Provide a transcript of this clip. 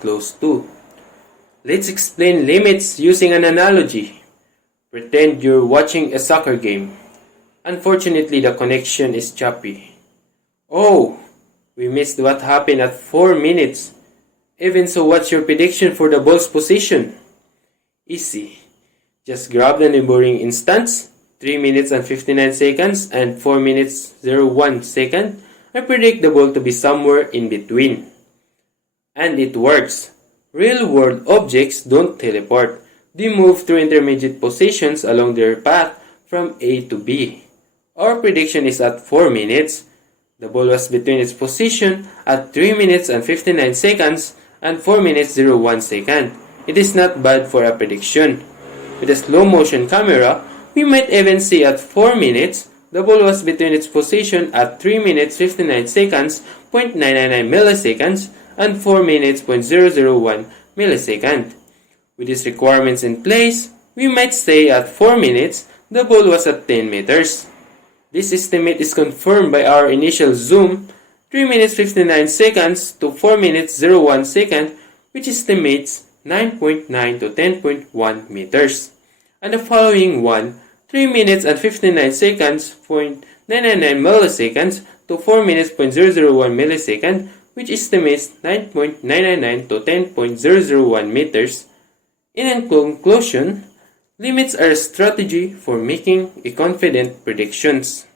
close to. Let's explain limits using an analogy. Pretend you're watching a soccer game. Unfortunately, the connection is choppy. Oh, we missed what happened at 4 minutes. Even so, what's your prediction for the ball's position? Easy. Just grab the neighboring instance, 3 minutes and 59 seconds and 4 minutes 01 second. I predict the ball to be somewhere in between. And it works. Real-world objects don't teleport. They move through intermediate positions along their path from A to B. Our prediction is at 4 minutes. The ball was between its position at 3 minutes and 59 seconds and 4 minutes 01 second. It is not bad for a prediction. With a slow motion camera, we might even see at 4 minutes, the ball was between its position at 3 minutes 59 seconds, 0.999 milliseconds, and 4 minutes 0.001 millisecond. With these requirements in place, we might say at 4 minutes, the ball was at 10 meters. This estimate is confirmed by our initial zoom, 3 minutes 59 seconds to 4 minutes 01 second, which estimates 9.9 to 10.1 meters. And the following one, 3 minutes and 59 seconds, 0.999 milliseconds to 4 minutes 0.001 millisecond, which estimates 9.999 to 10.001 meters. In conclusion, limits are a strategy for making confident predictions.